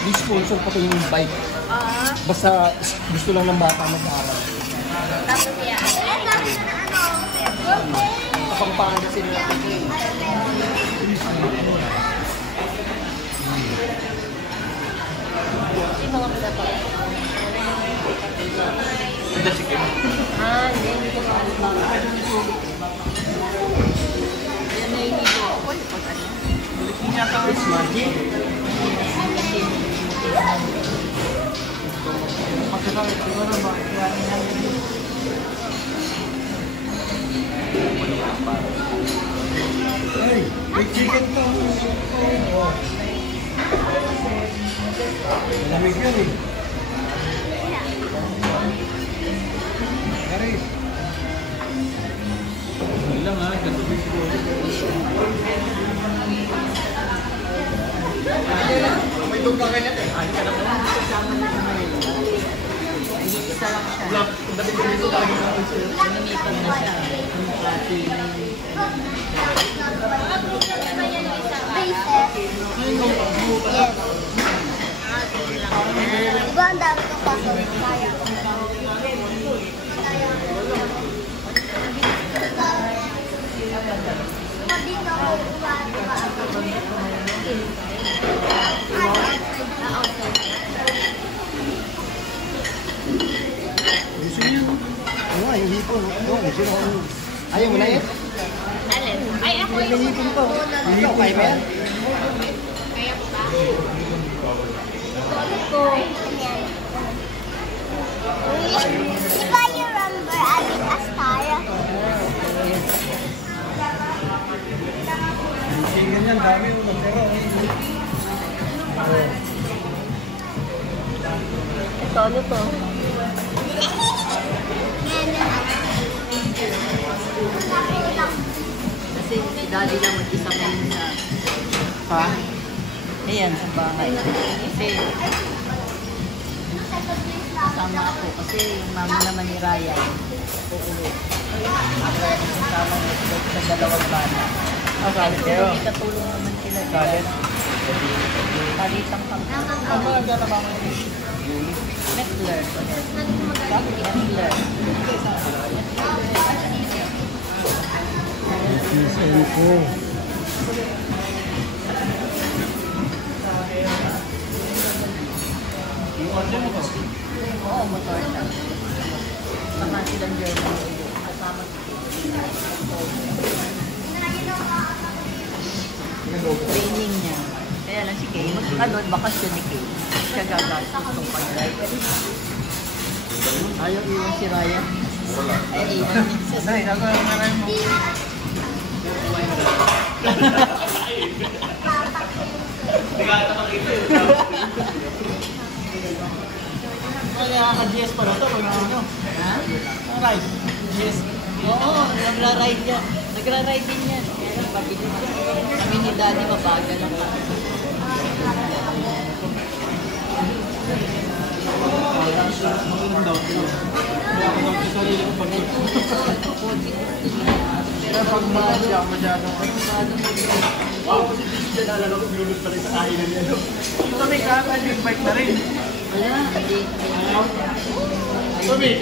Di-sponsor pa ko yung bike. Basta gusto lang ng bata mag-aaral. Tapos yan. Kapangpangan kasi nila. Yung mga pala pa. Hindi, sige. Hindi ko makakita. Yan na yung dito ako. It's magic. Pagkakawit, siguro ba? Ay, may chicken to. Malamig yan eh. Kari. Hindi lang ha, kasubig siguro. May tugma ka niya eh. Ay, ka na po. Isa lang siya. Dapat dito lagi natin siya. Lumipan na siya. Diba ang dami kong paso? Kaya. Dito ako Gusto niyo? Oo nga, yung hipon. Ayaw mo na yan? Alin? Ay, ako Yung hipon to. Yung hipon, kaya ba yan? Kaya ko ba? Di ba you remember Alin Astara? Yung ganyan, dami mo na pero. Ito, ano to? Kasi si daddy lang mag-isa ngayon sa... Ha? Ayan, sa bahay. Kasi... Kasama ako. Kasi yung mama naman ni Ryan, uuwi. Kasama niya sa dalawang bata. Kalit kayo? Ikatulong naman sila. Kalit? Palitang kami. Ano nga dyan naman mo? Mettler. Mettler. Saan ko? Oo, motor siya. Sama silang German. Kasama training niya. Kaya lang si Kay, bakasyon ni Kay. Siya gagastos itong pag-drive. Ayaw iwan si Ryan. Wala. Ay, iwan niya siya. Nay, ako ang maray mo. Kaya ka-GS pa na ito, kung ano? Ha? Rice. GS. Oo, nagra-ride yan. Nagra-ride din yan. Pabili mo. Kami ni Daddy, mabagal lang. Magandang daw. Kaya ako daw sa sarili ko pag pero pag masyado, masyadong kasi dito nalala ko, binulot pa rin sa kainan niya. Ito may kaka, big bike na rin. Wala, hindi. Ito may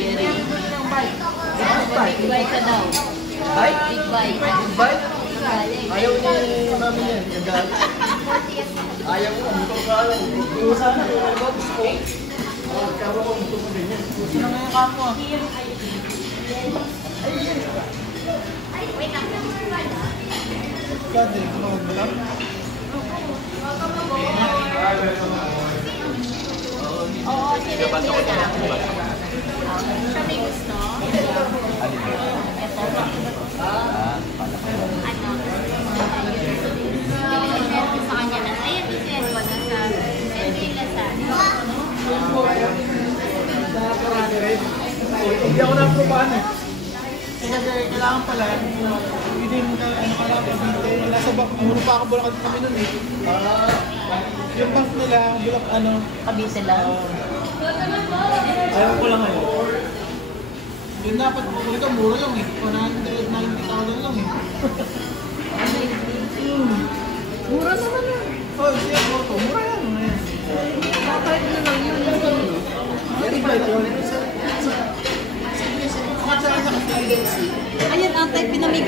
Big bike ka daw. bike? Big bike. Big bike? Ayaw niya namin yan. Ayaw ko, hindi ko alam. Kung sana, gusto ko. Kaya ko gusto ko din yan. Gusto na nga yung kamo. Ay, yan. Kadri, kumawag mo lang? Oo, sinipin na. Siya may gusto. Ito. Ano? Yung sa kanya lang. Ayan, isend ko na sa Lasal. Hindi ako na-aprobahan eh. Kasi kailangan pala, hindi mo na ano ka lang, nasa muro pa ako Bulacan kami nun eh. Yung bank nila, Bulacan ano. Kabisa lang. Ayaw ko lang ngayon. Yun dapat po ito, mura lang eh. 190,000 lang eh. Mura naman yun. Oh, siya po ito. Mura yan. Bakit na lang yun? Very bright yun.